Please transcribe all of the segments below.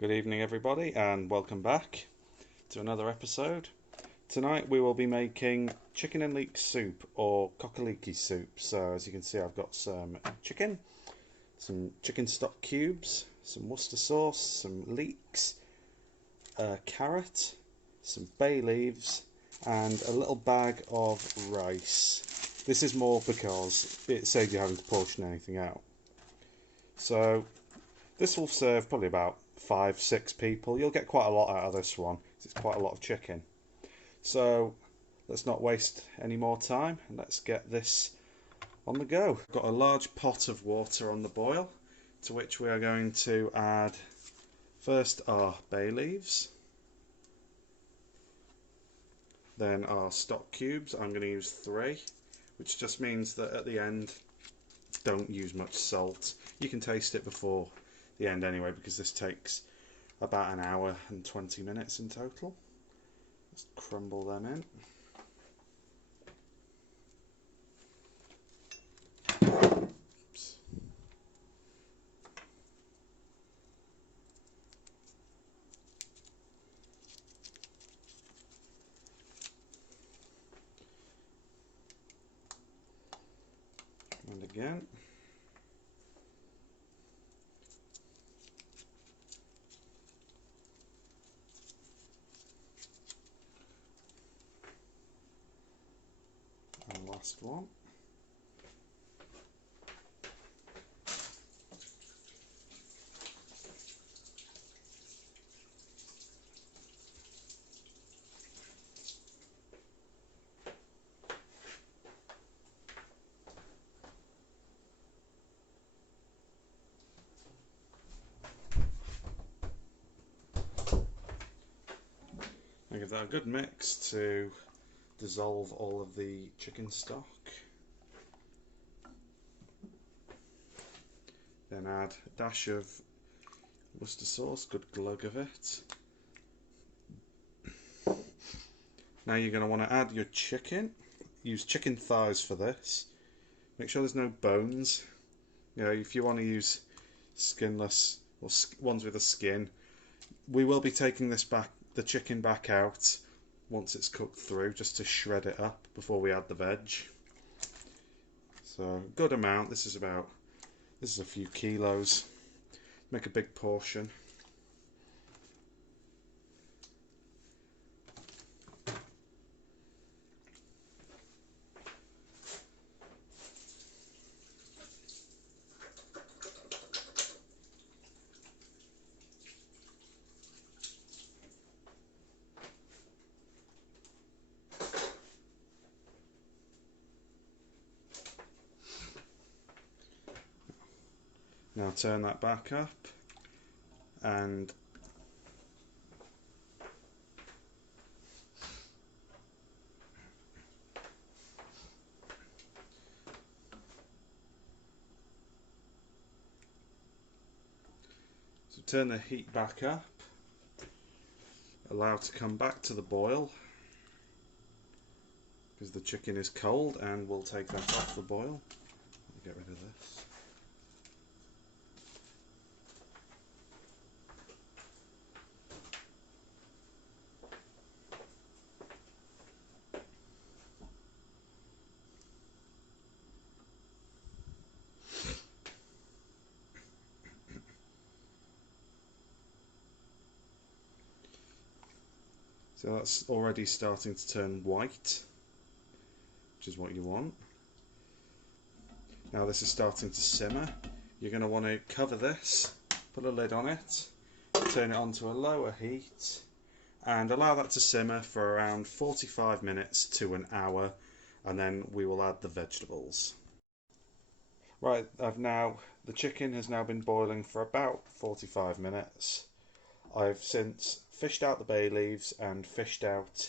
Good evening, everybody, and welcome back to another episode. Tonight we will be making chicken and leek soup, or cock-a-leekie soup. So as you can see, I've got some chicken stock cubes, some Worcester sauce, some leeks, a carrot, some bay leaves, and a little bag of rice. This is more because it saves you having to portion anything out. So this will serve probably about 5-6 people. You'll get quite a lot out of this one. It's quite a lot of chicken. So let's not waste any more time and let's get this on the go. We've got a large pot of water on the boil, to which we are going to add first our bay leaves, then our stock cubes. I'm going to use 3, which just means that at the end don't use much salt. You can taste it before the end anyway, because this takes about an hour and 20 minutes in total. Let's crumble them in. Oops. And again. And last one. And give that a good mix to dissolve all of the chicken stock. Then add a dash of Worcester sauce, good glug of it. Now you're going to want to add your chicken. Use chicken thighs for this. Make sure there's no bones. You know, if you want to use skinless or ones with a skin, we will be taking the chicken back out once it's cooked through, just to shred it up before we add the veg. So good amount. This is a few kilos. Make a big portion. Now turn that back up and so turn the heat back up, allow it to come back to the boil because the chicken is cold, and we'll take that off the boil. Get rid of this. So that's already starting to turn white, which is what you want. Now this is starting to simmer. You're going to want to cover this, put a lid on it, turn it onto a lower heat, and allow that to simmer for around 45 minutes to an hour, and then we will add the vegetables. Right, the chicken has now been boiling for about 45 minutes. I've since fished out the bay leaves and fished out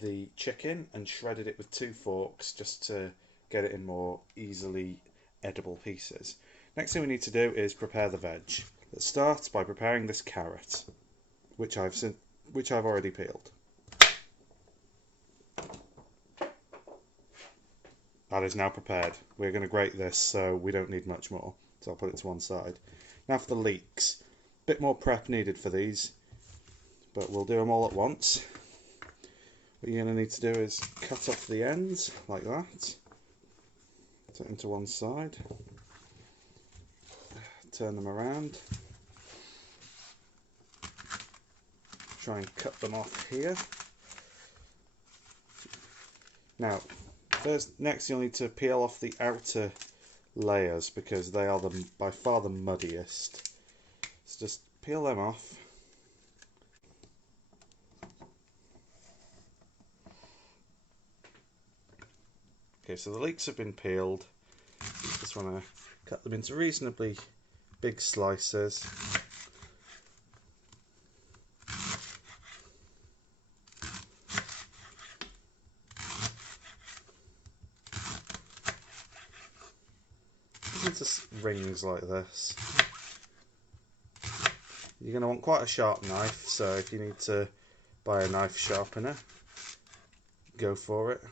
the chicken and shredded it with 2 forks just to get it in more easily edible pieces. Next thing we need to do is prepare the veg. Let's start by preparing this carrot, which I've already peeled. That is now prepared. We're going to grate this, so we don't need much more. So I'll put it to one side. Now for the leeks. bit more prep needed for these, but we'll do them all at once. What you're going to need to do is cut off the ends like that, put them to one side, turn them around, try and cut them off here. Now, next you'll need to peel off the outer layers because they are by far the muddiest. So just peel them off. Okay, so the leeks have been peeled. Just want to cut them into reasonably big slices. Into rings like this. You're going to want quite a sharp knife, so if you need to buy a knife sharpener, go for it.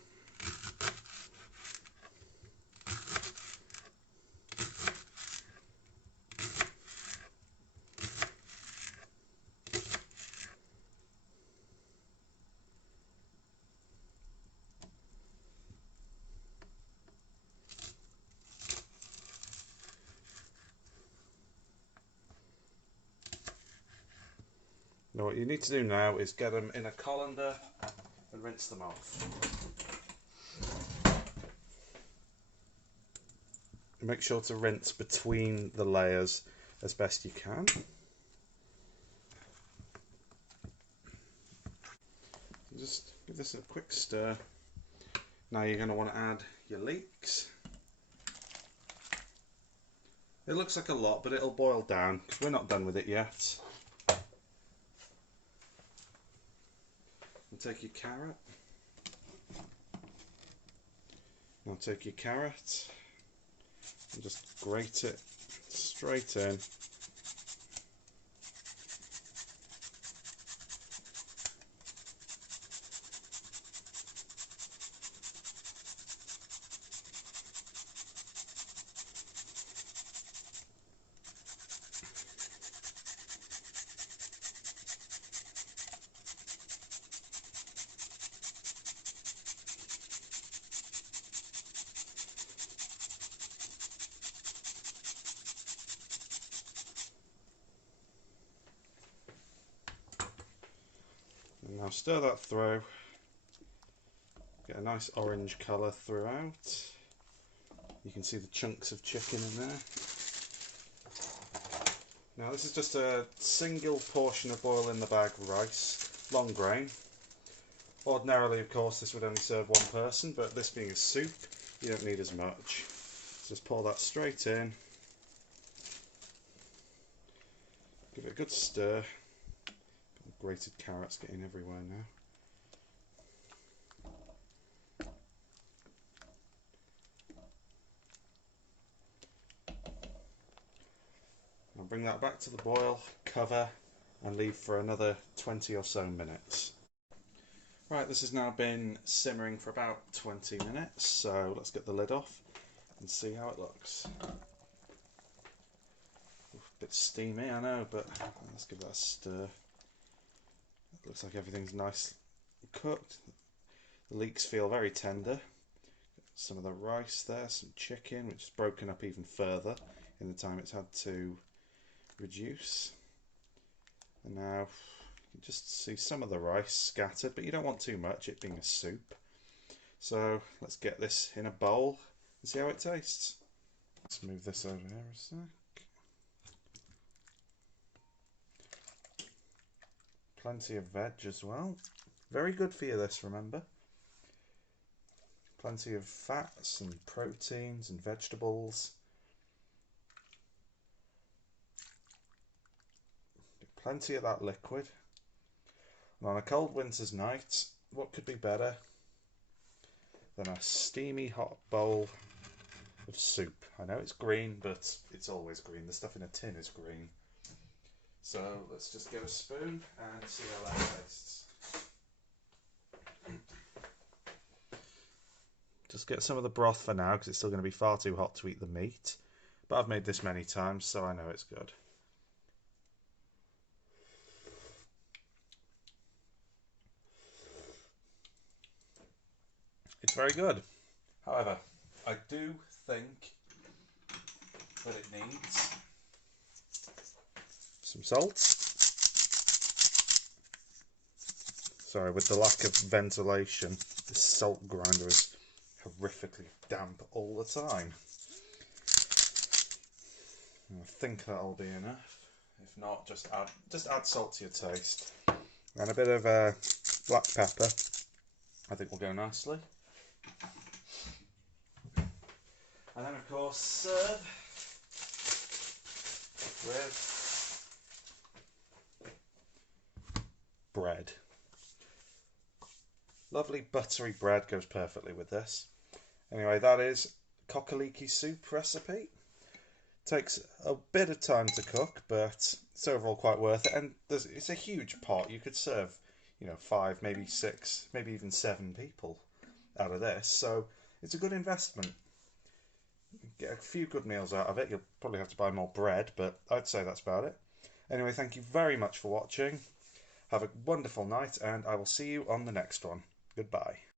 Now what you need to do now is get them in a colander and rinse them off. Make sure to rinse between the layers as best you can. Just give this a quick stir. Now you're going to want to add your leeks. It looks like a lot, but it'll boil down because we're not done with it yet. And take your carrot. Now take your carrot and just grate it straight in. Now stir that through, get a nice orange colour throughout. You can see the chunks of chicken in there. Now this is just a single portion of boil in the bag rice, long grain. Ordinarily, of course, this would only serve one person, but this being a soup, you don't need as much. So just pour that straight in. Give it a good stir. Grated carrots getting everywhere now. I'll bring that back to the boil, cover and leave for another 20 or so minutes. Right, this has now been simmering for about 20 minutes, so let's get the lid off and see how it looks. A bit steamy, I know, but let's give that a stir. Looks like everything's nice cooked. The leeks feel very tender. Some of the rice there, some chicken, which is broken up even further in the time it's had to reduce. And now you can just see some of the rice scattered, but you don't want too much, it being a soup. So let's get this in a bowl and see how it tastes. Let's move this over here a sec. Plenty of veg as well. Very good for you, this, remember. Plenty of fats and proteins and vegetables. Plenty of that liquid. And on a cold winter's night, what could be better than a steamy hot bowl of soup? I know it's green, but it's always green. The stuff in a tin is green. So let's just get a spoon and see how that tastes. Just get some of the broth for now because it's still going to be far too hot to eat the meat. But I've made this many times, so I know it's good. It's very good. However, I do think that it needs some salt. Sorry, with the lack of ventilation, the salt grinder is horrifically damp all the time. I think that'll be enough. If not, just add salt to your taste. And a bit of black pepper, I think will go nicely. And then of course serve with bread. Lovely buttery bread goes perfectly with this. Anyway, that is cock-a-leekie soup recipe. Takes a bit of time to cook, but it's overall quite worth it. And it's a huge pot. You could serve, 5, maybe 6, maybe even 7 people out of this. So it's a good investment. Get a few good meals out of it. You'll probably have to buy more bread, but I'd say that's about it. Anyway, thank you very much for watching. Have a wonderful night, and I will see you on the next one. Goodbye.